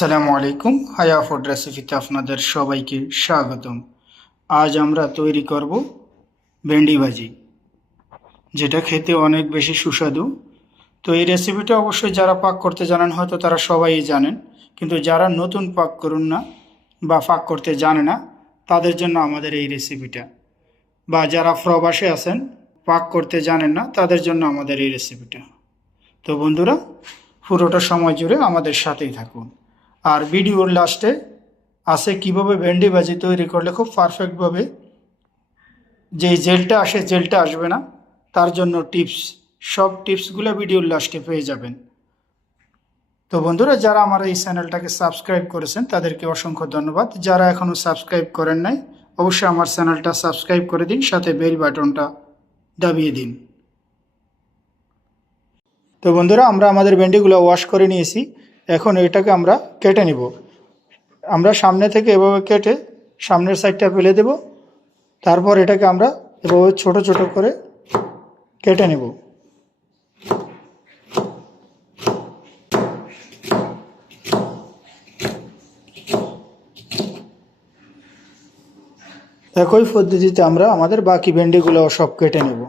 আসসালামু আলাইকুম। হায়া ফুড রেসিপিতে আপনাদের সবাইকে স্বাগতম। আজ আমরা তৈরি করব ভেন্ডি ভাজি, যেটা খেতে অনেক বেশি সুস্বাদু। তো এই রেসিপিটা অবশ্যই যারা পাক করতে জানেন হয়তো তারা সবাই জানেন, কিন্তু যারা নতুন পাক করুন না বা পাক করতে জানে না তাদের জন্য আমাদের এই রেসিপিটা, বা যারা প্রবাসে আছেন পাক করতে জানেন না তাদের জন্য আমাদের এই রেসিপিটা। তো বন্ধুরা, পুরোটা সময় জুড়ে আমাদের সাথেই থাকুন। আর ভিডিওর লাস্টে আছে কিভাবে ভেন্ডি ভাজি তৈরি করলে খুব পারফেক্টভাবে যেই জেলটা আসে জেলটা আসবে না, তার জন্য টিপস, সব টিপসগুলো ভিডিওর লাস্টে পেয়ে যাবেন। তো বন্ধুরা, যারা আমার এই চ্যানেলটাকে সাবস্ক্রাইব করেছেন তাদেরকে অসংখ্য ধন্যবাদ। যারা এখনও সাবস্ক্রাইব করেন নাই অবশ্যই আমার চ্যানেলটা সাবস্ক্রাইব করে দিন, সাথে বেল বাটনটা দাবিয়ে দিন। তো বন্ধুরা, আমরা আমাদের ভেন্ডিগুলো ওয়াশ করে নিয়েছি। এখন এটাকে আমরা কেটে নিব। আমরা সামনে থেকে এভাবে কেটে সামনের সাইডটা ফেলে দেব, তারপর এটাকে আমরা এভাবে ছোট ছোট করে কেটে নেব। একই পদ্ধতিতে আমরা আমাদের বাকি ভেন্ডিগুলো সব কেটে নেব।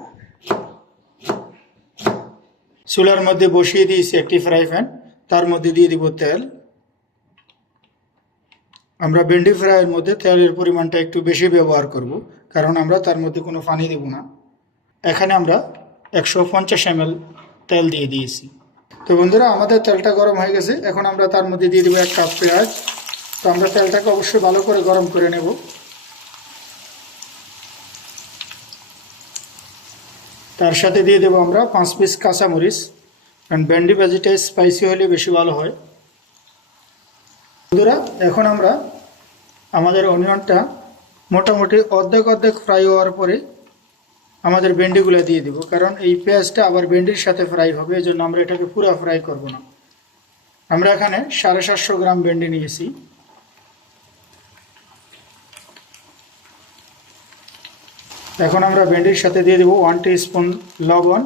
চুলার মধ্যে বসিয়ে দিয়েছি একটি ফ্রাই প্যান, তার মধ্যে দিয়ে দিব তেল। আমরা ভেন্ডি ফ্রাইয়ের মধ্যে তেলের পরিমাণটা একটু বেশি ব্যবহার করব, কারণ আমরা তার মধ্যে কোনো পানি দেব না। এখানে আমরা 150 ml তেল দিয়ে দিয়েছি। তো বন্ধুরা, আমাদের তেলটা গরম হয়ে গেছে। এখন আমরা তার মধ্যে দিয়ে দেবো 1 কাপ পেঁয়াজ। তো আমরা তেলটাকে অবশ্যই ভালো করে গরম করে নেব। তার সাথে দিয়ে দেবো আমরা 5 পিস কাঁচামরিচ, কারণ ভেন্ডি ভাজিটা স্পাইসি হলে বেশি ভালো হয়। বন্ধুরা, এখন আমরা আমাদের অনিয়নটা মোটামুটি অর্ধেক ফ্রাই হওয়ার পরে আমাদের ভেন্ডিগুলো দিয়ে দেবো, কারণ এই পেঁয়াজটা আবার ভেন্ডির সাথে ফ্রাই হবে, এই জন্য আমরা এটাকে পুরো ফ্রাই করব না। আমরা এখানে 750 গ্রাম ভেন্ডি নিয়েছি। এখন আমরা ভেন্ডির সাথে দিয়ে দেবো 1 টিস্পুন লবণ,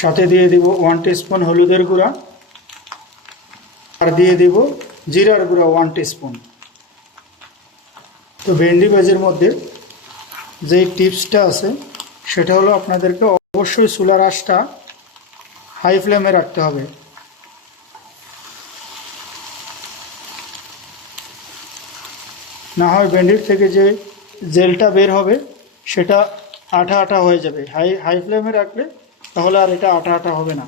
সাথে দিয়ে দেব 1 টিস্পুন হলুদের গুঁড়া, আর দিয়ে দেব জিরার গুঁড়া 1 টিস্পুন। তো ভেন্ডি ভাজির মধ্যে যেই টিপসটা আছে সেটা হলো আপনাদেরকে অবশ্যই চুলার আঁচটা হাই ফ্লেমে রাখতে হবে। না হয় ভেন্ডির থেকে যে জেলটা বের হবে সেটা আঠা আঠা হয়ে যাবে। হাই ফ্লেমে রাখলে তাহলে আর এটা আঠা আঠা হবে না।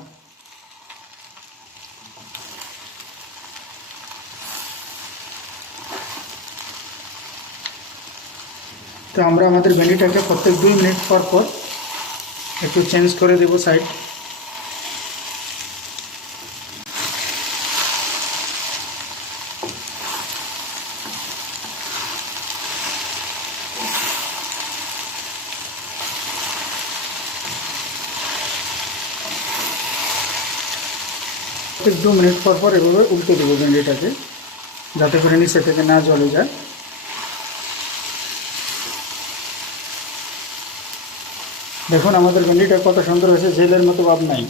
তো আমরা আমাদের ভেন্ডিটাকে প্রত্যেক 2 মিনিট পর পর একটু চেঞ্জ করে দেব সাইড। প্রত্যেক 2 মিনিট পর পর এভাবে উল্টে দেবো ভেন্ডিটাকে, যাতে করে নিচে থেকে না জ্বলে যায়। দেখুন আমাদের ভেন্ডিটা কত সুন্দর হয়েছে, জেলের মতো ভাব নাই।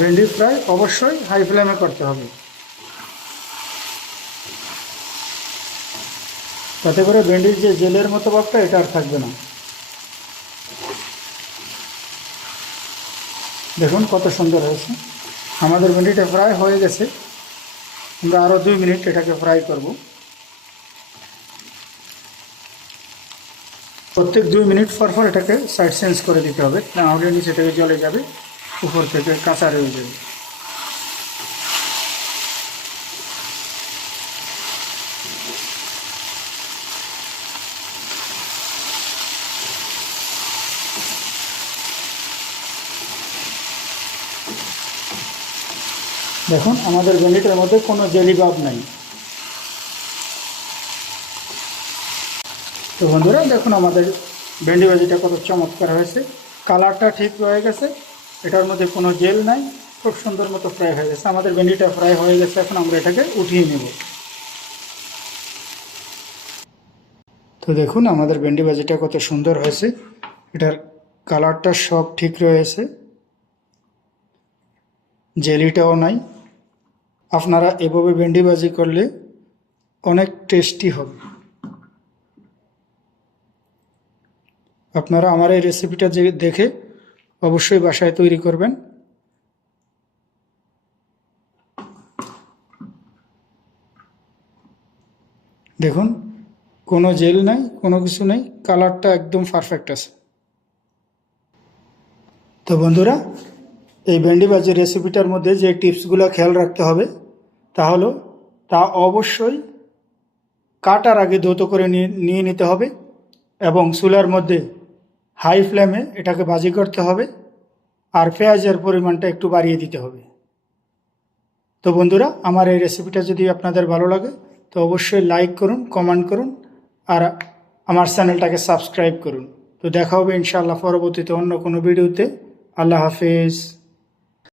ভেন্ডি ফ্রাই অবশ্যই হাই ফ্লেমে করতে হবে, তাতে করে ভেন্ডির যে জেলের মতো ভাবটা এটা আর থাকবে না। দেখুন কত সুন্দর হয়েছে। আমাদের ভেন্ডিটা ফ্রাই হয়ে গেছে। আমরা আরও 2 মিনিট এটাকে ফ্রাই করব। প্রত্যেক 2 মিনিট পর পর এটাকে সাইড চেঞ্জ করে দিতে হবে, না হলে নিচে থেকে জ্বলে যাবে, উপর থেকে কাঁচা রয়ে যাবে। দেখুন আমাদের ভেন্ডিটার মধ্যে কোনো জেলি ভাব নাই। তো বন্ধুরা, দেখুন আমাদের ভেন্ডি ভাজিটা কত চমৎকার হয়েছে। কালারটা ঠিক রয়ে গেছে, এটার মধ্যে কোনো জেল নাই, খুব সুন্দর মতো ফ্রাই হয়ে গেছে। আমাদের ভেন্ডিটা ফ্রাই হয়ে গেছে, এখন আমরা এটাকে উঠিয়ে নেব। তো দেখুন আমাদের ভেন্ডি ভাজিটা কত সুন্দর হয়েছে, এটার কালারটা সব ঠিক রয়েছে, জেলিটাও নাই। আপনারা এভাবে ভেন্ডি ভাজি করলে অনেক টেস্টি হবে। আপনারা আমার এই রেসিপিটা দেখে অবশ্যই বাসায় তৈরি করবেন। দেখুন কোনো জেল নাই, কোনো কিছু নেই, কালারটা একদম পারফেক্ট আছে। তো বন্ধুরা, এই ভেন্ডি ভাজির রেসিপিটার মধ্যে যে টিপসগুলো খেয়াল রাখতে হবে তা অবশ্যই কাটার আগে ধৌত করে নিয়ে নিতে হবে এবং চুলার মধ্যে হাই ফ্লেমে এটাকে ভাজি করতে হবে, আর পেঁয়াজের পরিমাণটা একটু বাড়িয়ে দিতে হবে। তো বন্ধুরা, আমার এই রেসিপিটা যদি আপনাদের ভালো লাগে তো অবশ্যই লাইক করুন, কমেন্ট করুন, আর আমার চ্যানেলটাকে সাবস্ক্রাইব করুন। তো দেখা হবে ইনশাআল্লাহ পরবর্তীতে অন্য কোনো ভিডিওতে। আল্লাহ হাফেজ।